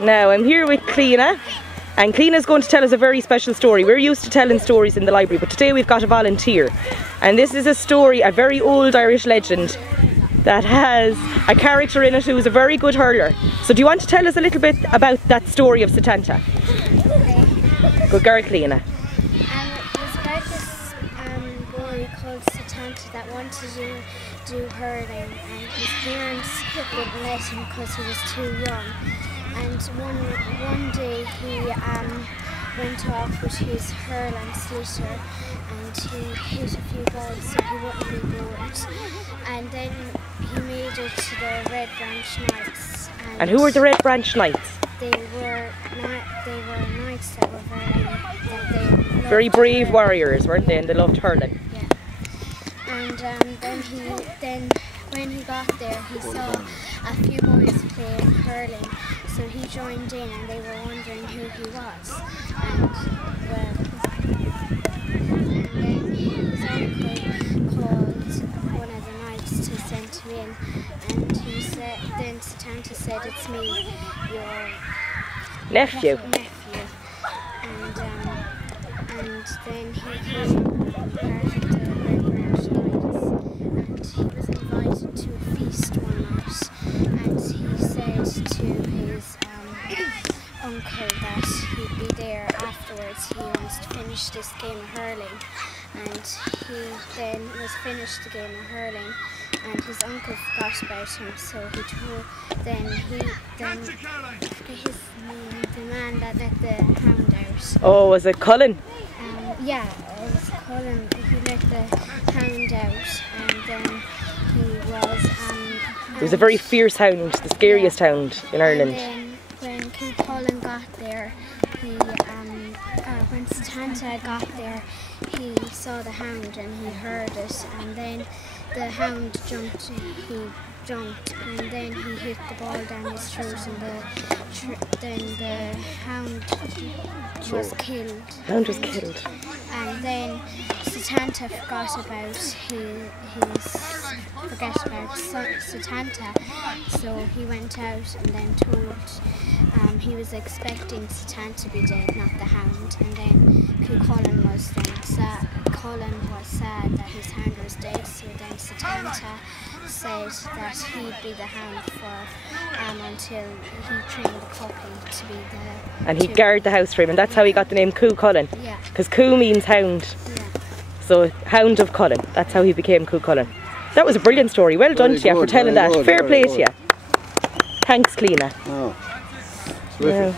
Now I'm here with Cliona, and Cliona's going to tell us a very special story. We're used to telling stories in the library, but today we've got a volunteer. And this is a story, a very old Irish legend that has a character in it who is a very good hurler. So do you want to tell us a little bit about that story of Setanta? Good girl, Cliona. It was about this boy called Setanta that wanted to do hurling, and his parents wouldn't let him because he was too young. And one day he went off with his hurling sliotar and he hit a few balls so he wouldn't be bored. And then he made it to the Red Branch Knights. And who were the Red Branch Knights? They were knights that were very brave warriors, weren't they? And they loved hurling. Yeah. And then when he got there, he saw a few boys playing hurling, so he joined in, and they were wondering who he was. And then his uncle called one of the knights to send him in, and he said, then Setanta said, "It's me, your nephew." And then he came part of the Red Branch Knights, and he was invited to a feast one night, and he said to his uncle that he'd be there afterwards. He wants to finish this game of hurling, and he then was finished the game of hurling, and his uncle forgot about him, so he told the man that let the hound out. Oh, was it Cullen? Yeah, it was Cullen. He let the hound out, and then he was it was a very fierce hound, the scariest hound in Ireland. And then when Cullen got there, when Setanta got there, he saw the hound and he heard it, and then the hound jumped, and then he hit the ball down his throat, and then the hound was killed. Hound was killed. And then Setanta forgot about Setanta, so he went out and then told, he was expecting Setanta to be dead, not the hound, and then Cullen was then sad. Cullen was sad that his hound was dead, so then Setanta said that he'd be the hound for until he trained the puppy to be the... And he'd guard the house for him, and that's how he got the name Cúl Cullen. Yeah. Because Cúl means hound. Yeah. So, Hound of Cullen. That's how he became Cúl Cullen. That was a brilliant story. Well done to you for telling that. Fair play to you. Thanks, Cliona. Oh. Terrific.